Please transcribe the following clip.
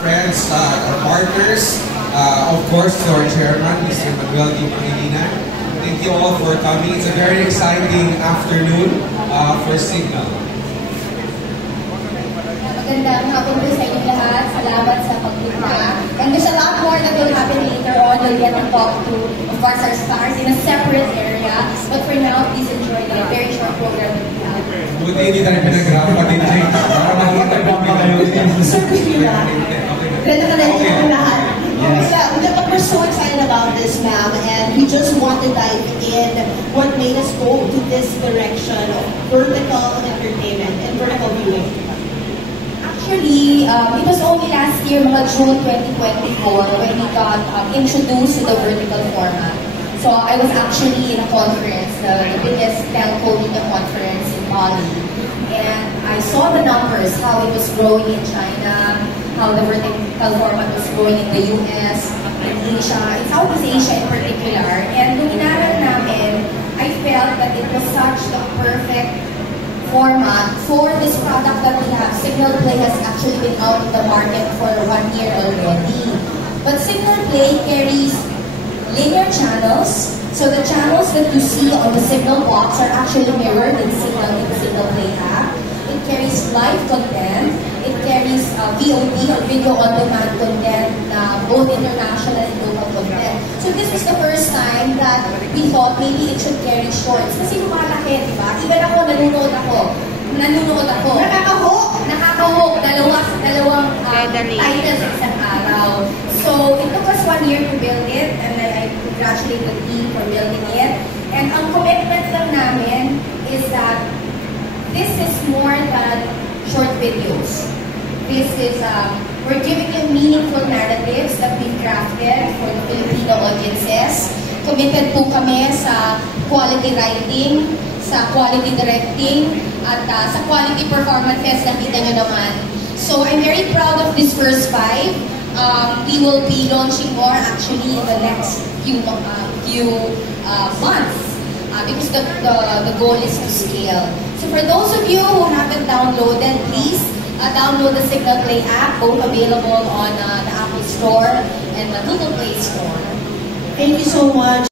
friends, our partners, of course, to our chairman, Mr. Manuel G. Pangilinan. Thank you all for coming. It's a very exciting afternoon for Signal. Magandang hapon po sa inyo lahat. Salamat sa pagpunta. And there's a lot more that will happen later on. We'll get to talk to, of course, our stars in a separate area. But for now, please enjoy the very short program that we have. Buti hindi tayo pinag-grab pa din, Jake. Para makita pa kayo. Sir, gusto nyo ba? Ganda ka lang yung lahat. We're so excited about this, ma'am, and we just want to dive in what made us go to this direction of vertical entertainment and vertical viewing. Actually, it was only last year, mga June 2024, when we got introduced to the vertical format. So I was actually in a conference, the biggest telco media conference in Bali. And I saw the numbers, how it was growing in China, how the vertical format was growing in the US, in Asia, in Southeast Asia in particular. And nung inaral namin, I felt that it was such a perfect format for this product that we have. Signal Play has actually been out in the market for 1 year already. But Signal Play carries linear channels. So the channels that you see on the Signal box are actually mirrored in the Signal Play app. It carries live content. It carries VOD or video on demand content, both international and local content. So this was the first time that we thought maybe it should carry shorts. Kasi lumalaki, di ba? Even ako, nanonood ako. Nakakahook. Dalawang titles sa isang araw. So it took us 1 year to build it, and then I congratulate the team for building it. And ang commitment lang namin is that this is more than short videos. This is, we're giving you meaningful narratives that we've crafted for the Filipino audiences. Committed po kami sa quality writing, sa quality directing, at sa quality performances na kita nyo naman. So I'm very proud of this first 5. We will be launching more actually in the next few months. Because the goal is to scale. So for those of you who haven't downloaded, please download the Signal Play app, both available on the Apple Store and the Google Play Store. Thank you so much.